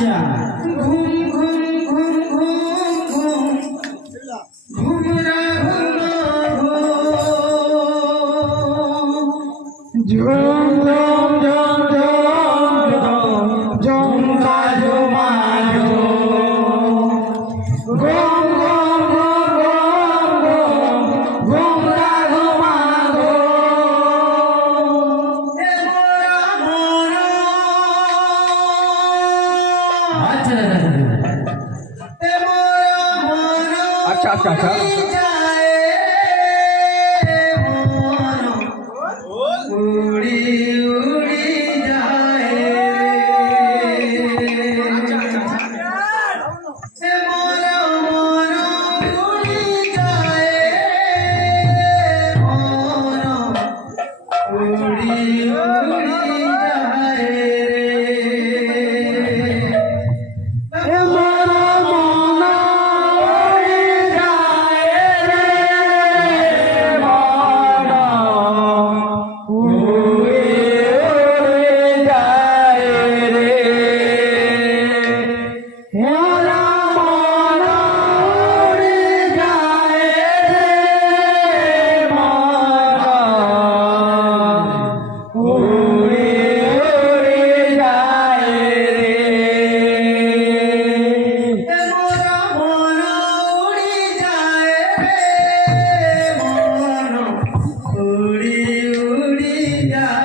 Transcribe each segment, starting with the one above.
আচ্ছা ঘুম ঘুম ঘুম ঘুম ঘুম ঘুমরা ঘুম ঝুম ঝুম ঝুম ঝুম ঝুম কাজু মাজু ঘুম ঘুম ঘুম ঘুম ঘুমরা ঘুমাগো এ মোরা আচ্ছা আচ্ছা আচ্ছা আচ্ছা উড়ি উড়ি যায় সে মোরা মোরা উড়ি যায় মোরা উড়ি উড়ি যায় রে মোরা মোরা উড়ি যায় রে মোরা উড়ি উড়ি যায় রে মোরা মোরা উড়ি যায় রে মোরা উড়ি উড়ি যায় রে মোরা মোরা উড়ি যায় রে মোরা উড়ি উড়ি যায়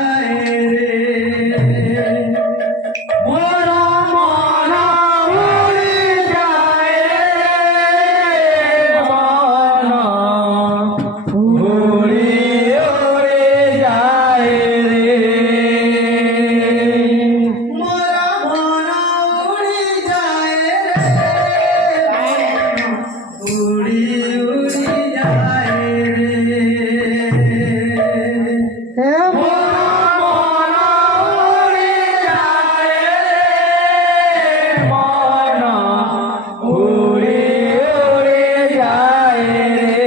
রে মোরা মোরা উড়ি যায় রে মোরা উড়ি উড়ি যায় রে মোরা মোরা উড়ি যায় রে উড়ি উড়ি যায় রে হে মোরা মোরা উড়ি যায় রে মোরা উড়ি উড়ি যায় রে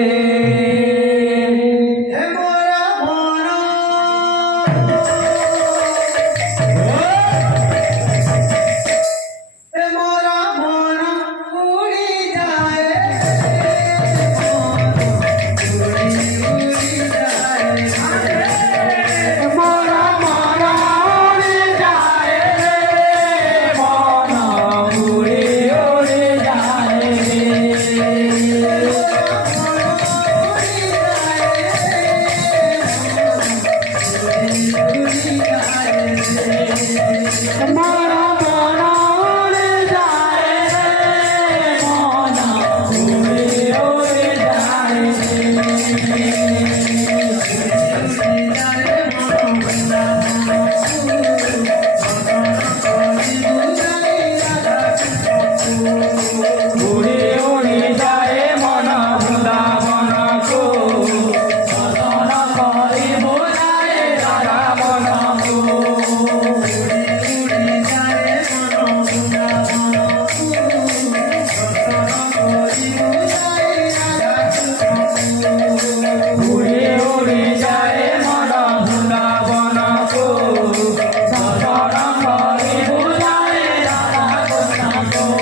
হে মোরা মোরা হে মোরা মোরা উড়ি যায় উড়ি উড়ি যায় মোরা মোরা উড়ি যায় মোরা উড়ি উড়ি যায় মোরা মোরা উড়ি যায় মোরা উড়ি উড়ি যায় উড়ি উড়ি যায় মন বৃন্দাবন কো দর্শন করি বোঝায় রাধা মন কো উড়ি উড়ি যায় মন বৃন্দাবন কো দর্শন করি বোঝায় রাধা উড়ি উড়ি যায় মন বৃন্দাবন কো দর্শন করি বোঝায় রাধা কো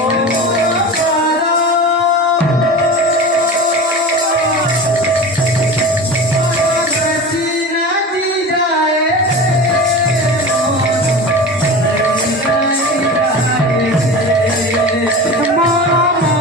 মোরা